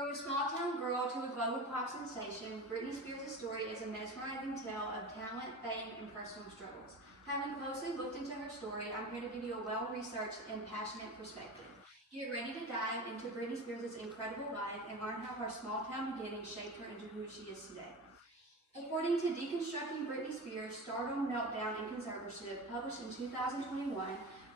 From a small-town girl to a global pop sensation, Britney Spears' story is a mesmerizing tale of talent, fame, and personal struggles. Having closely looked into her story, I'm here to give you a well-researched and passionate perspective. Get ready to dive into Britney Spears' incredible life and learn how her small-town beginnings shaped her into who she is today. According to Deconstructing Britney Spears, Stardom, Meltdown, and Conservatorship, published in 2021,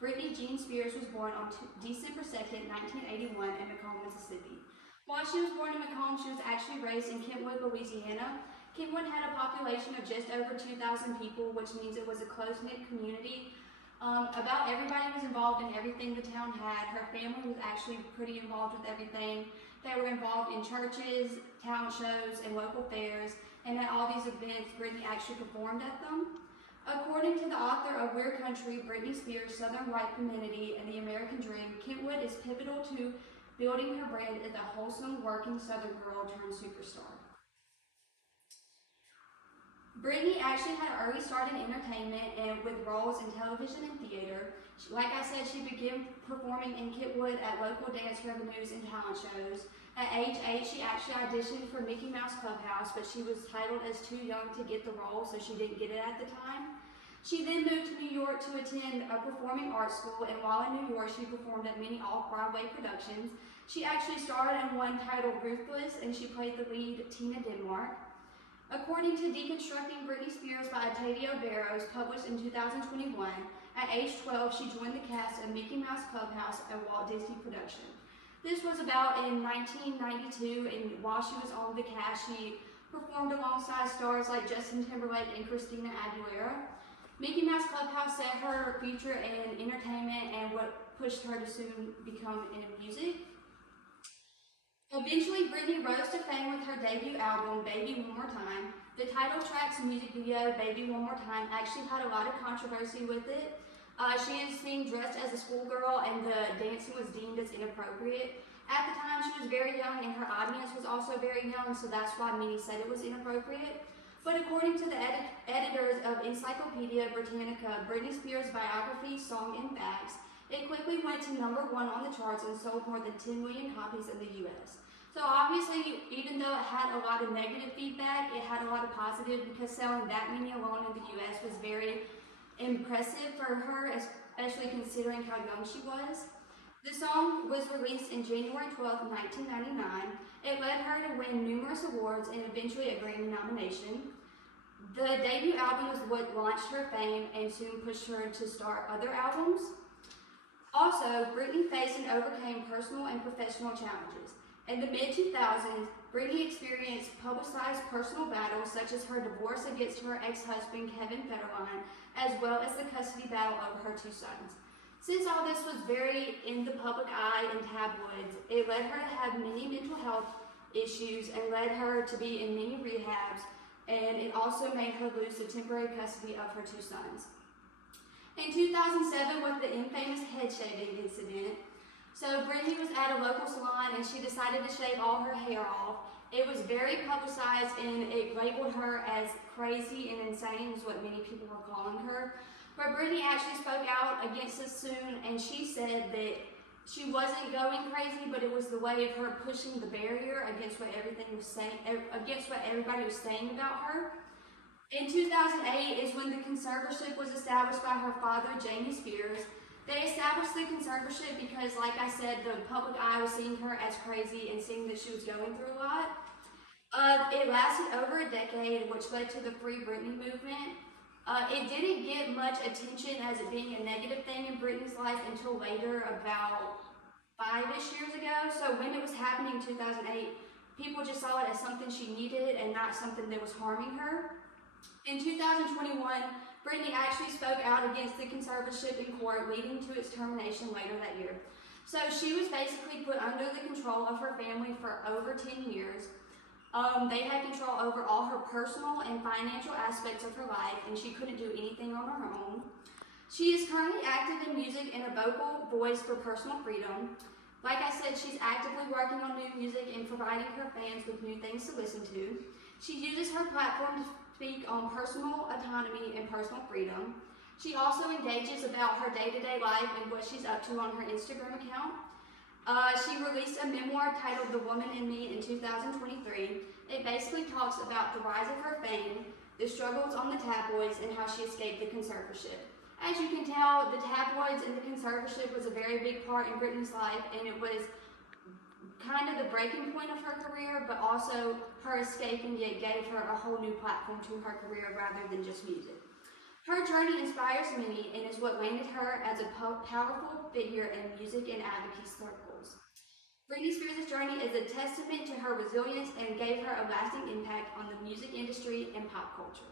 Britney Jean Spears was born on December 2nd, 1981 in McComb, Mississippi. While she was born in McComb, she was actually raised in Kentwood, Louisiana. Kentwood had a population of just over 2,000 people, which means it was a close-knit community. About everybody was involved in everything the town had. Her family was actually pretty involved with everything. They were involved in churches, talent shows, and local fairs, and at all these events, Britney actually performed at them. According to the author of Weird Country, Britney Spears' Southern White Femininity and the American Dream, Kentwood is pivotal to building her brand as a wholesome, working Southern girl turned superstar. Britney actually had an early start in entertainment and with roles in television and theater. Like I said, she began performing in Kentwood at local dance revenues and talent shows. At age 8, she actually auditioned for Mickey Mouse Clubhouse, but she was titled as too young to get the role, so she didn't get it at the time. She then moved to New York to attend a performing arts school, and while in New York, she performed at many off-Broadway productions. She actually starred in one titled Ruthless, and she played the lead Tina Denmark. According to Deconstructing Britney Spears by Octavio Barrows, published in 2021, at age 12, she joined the cast of Mickey Mouse Clubhouse, a Walt Disney production. This was about in 1992, and while she was on the cast, she performed alongside stars like Justin Timberlake and Christina Aguilera. Mickey Mouse Clubhouse set her future in entertainment and what pushed her to soon become in music. Eventually, Britney rose to fame with her debut album, Baby One More Time. The title track's music video, Baby One More Time, actually had a lot of controversy with it. She is seen dressed as a schoolgirl and the dancing was deemed as inappropriate. At the time, she was very young and her audience was also very young, so that's why many said it was inappropriate. But according to the editors of Encyclopedia Britannica, Britney Spears' biography, Song and Facts, it quickly went to #1 on the charts and sold more than 10 million copies in the US. So obviously, even though it had a lot of negative feedback, it had a lot of positive because selling that many alone in the US was very impressive for her, especially considering how young she was. The song was released in January 12, 1999. It led her to win numerous awards and eventually a Grammy nomination. The debut album was what launched her fame and soon pushed her to start other albums. Also, Britney faced and overcame personal and professional challenges. In the mid-2000s, Britney experienced publicized personal battles such as her divorce against her ex-husband Kevin Federline, as well as the custody battle over her 2 sons. Since all this was very in the public eye and tabloids, it led her to have many mental health issues and led her to be in many rehabs, and it also made her lose the temporary custody of her 2 sons. In 2007, with the infamous head shaving incident, so Britney was at a local salon and she decided to shave all her hair off. It was very publicized and it labeled her as crazy and insane is what many people were calling her. But Britney actually spoke out against this soon, and she said that she wasn't going crazy, but it was the way of her pushing the barrier against what everybody was saying about her. In 2008 is when the conservatorship was established by her father, Jamie Spears. They established the conservatorship because, like I said, the public eye was seeing her as crazy and seeing that she was going through a lot. It lasted over a decade, which led to the Free Britney movement. It didn't get much attention as it being a negative thing in Britney's life until later, about 5-ish years ago. So when it was happening in 2008, people just saw it as something she needed and not something that was harming her. In 2021, Britney actually spoke out against the conservatorship in court, leading to its termination later that year. So she was basically put under the control of her family for over 10 years. They had control over all her personal and financial aspects of her life, and she couldn't do anything on her own. She is currently active in music and a vocal voice for personal freedom. Like I said, she's actively working on new music and providing her fans with new things to listen to. She uses her platform to speak on personal autonomy and personal freedom. She also engages about her day-to-day life and what she's up to on her Instagram account. She released a memoir titled The Woman in Me in 2023. It basically talks about the rise of her fame, the struggles on the tabloids, and how she escaped the conservatorship. As you can tell, the tabloids and the conservatorship was a very big part in Britney's life, and it was kind of the breaking point of her career, but also her escaping it gave her a whole new platform to her career rather than just music. Her journey inspires many and is what landed her as a powerful figure in music and advocacy circles. Britney Spears' journey is a testament to her resilience and gave her a lasting impact on the music industry and pop culture.